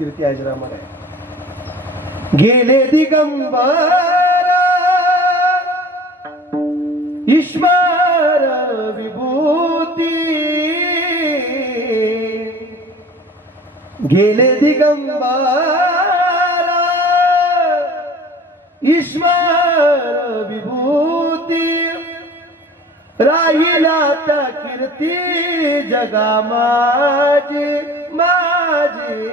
कीर्ती अजरामर आहे. गेले दिगंबर ईश्वर विभूती, गेले दिगंबर ईश्वर विभूती, राहिला त्या कीर्ती जगा माझी माझी,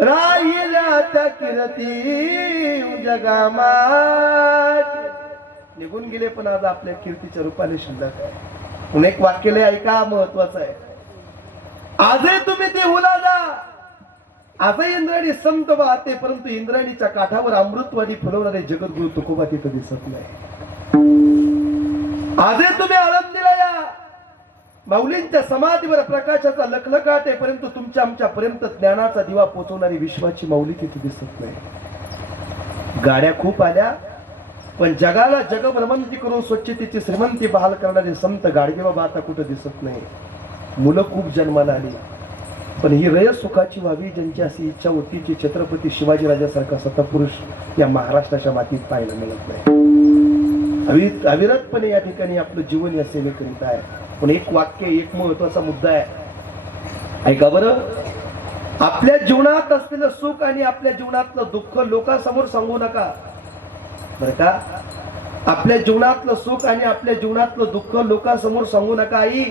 राहिला त्या कीर्ती जगा माझी. निघून गेले पण आज आपल्या कीर्तीच्या रूपाने शिल्लक आहे. पुन्हा एक वाक्य लय ऐका, महत्वाचं आहे. आजही तुम्ही देहूला जा, आजही इंद्राणी संत वाहते, परंतु इंद्राणीच्या काठावर अमृतवाणी फुलवणारे जगद्गुरु तुकोबा तिथं दिसत नाही. आजही तुम्ही आळंदीला या, माऊलींच्या समाधीवर प्रकाशाचा लखलखाट आहे, परंतु तुमच्या आमच्या पर्यंत ज्ञानाचा दिवा पोचवणारी विश्वाची माऊली तिथे दिसत नाही. गाड्या खूप आल्या, पण जगाला जगभ्रमंती करून स्वच्छतेची श्रीमंती बहाल करणारे संत गाडगे बाबा आता कुठे दिसत नाही. मुलं खूप जन्माला आली, पण ही रयत सुखाची व्हावी ज्यांची अशी इच्छा होती की छत्रपती शिवाजी राजासारखा सतपुरुष या महाराष्ट्राच्या मातीत पाहायला मिळत नाही. अविरतपणे या ठिकाणी आपलं जीवन या सेवेकरिता आहे. पण एक वाक्य, एक महत्वाचा मुद्दा आहे, ऐका बरं. आपल्या जीवनात असलेलं सुख आणि आपल्या जीवनातलं दुःख लोकांसमोर सांगू नका बरं का. आपल्या जीवनातलं सुख आणि आपल्या जीवनातलं दुःख लोकांसमोर सांगू नका. आई